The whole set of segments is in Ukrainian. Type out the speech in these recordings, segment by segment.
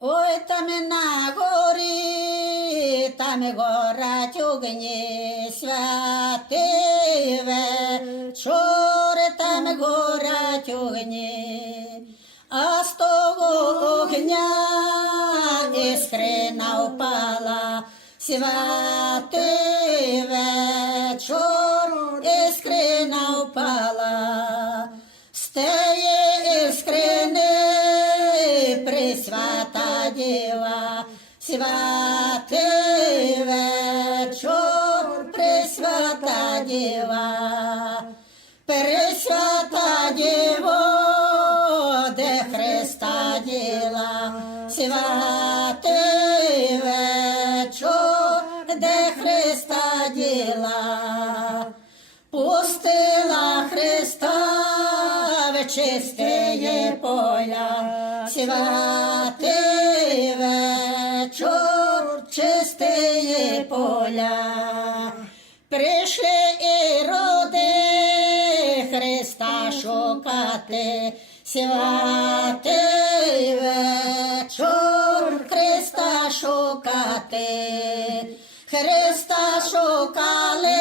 Ой, там на горі, там горять огні, святий вечор, там горять огні, а з того огня іскрина впала, святий вечор, святий вечор, Пресвята Діва, Пресвята Діво, де Христа діла, святий вечор, де Христа діла, пустила Христа в чистеє поля, святий вечор, чистеє поля. Прийшли і роди Христа шукати, святий вечор, Христа шукати, Христа шукали,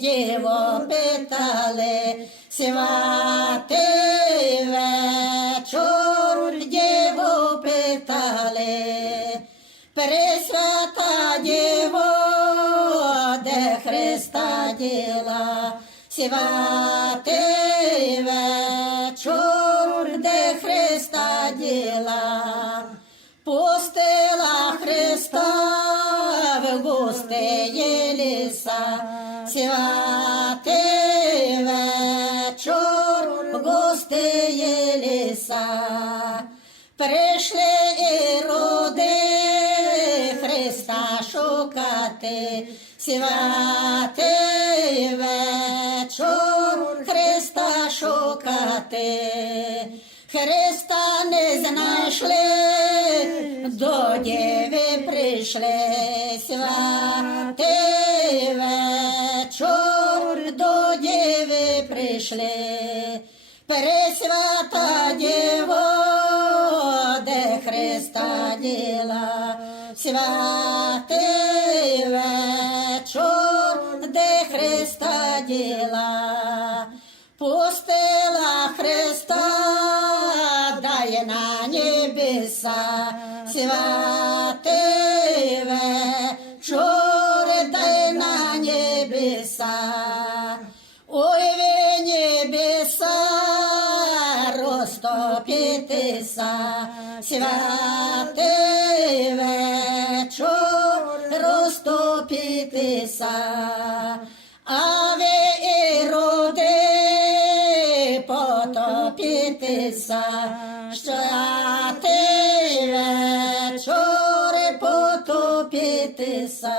діво питали, святий Пресвята Діво, де Христа діла, святий вечор, де Христа діла, пустила Христа в густеє ліса, святий вечор, в густеє ліса. Прийшли шукати, святий вечор Христа шукати, Христа не знайшли, до діви прийшли, святий вечор до діви прийшли. Пресвята Діво, де Христа діла, святий вечор, де Христа діла, пустила Христа, дає на небеса, святий вечор, дай на небеса. Ой, ви небеса, розтопітеся, святий вечор, розтопітеся, а ви і роди потопітеся, святий вечор потопітеся.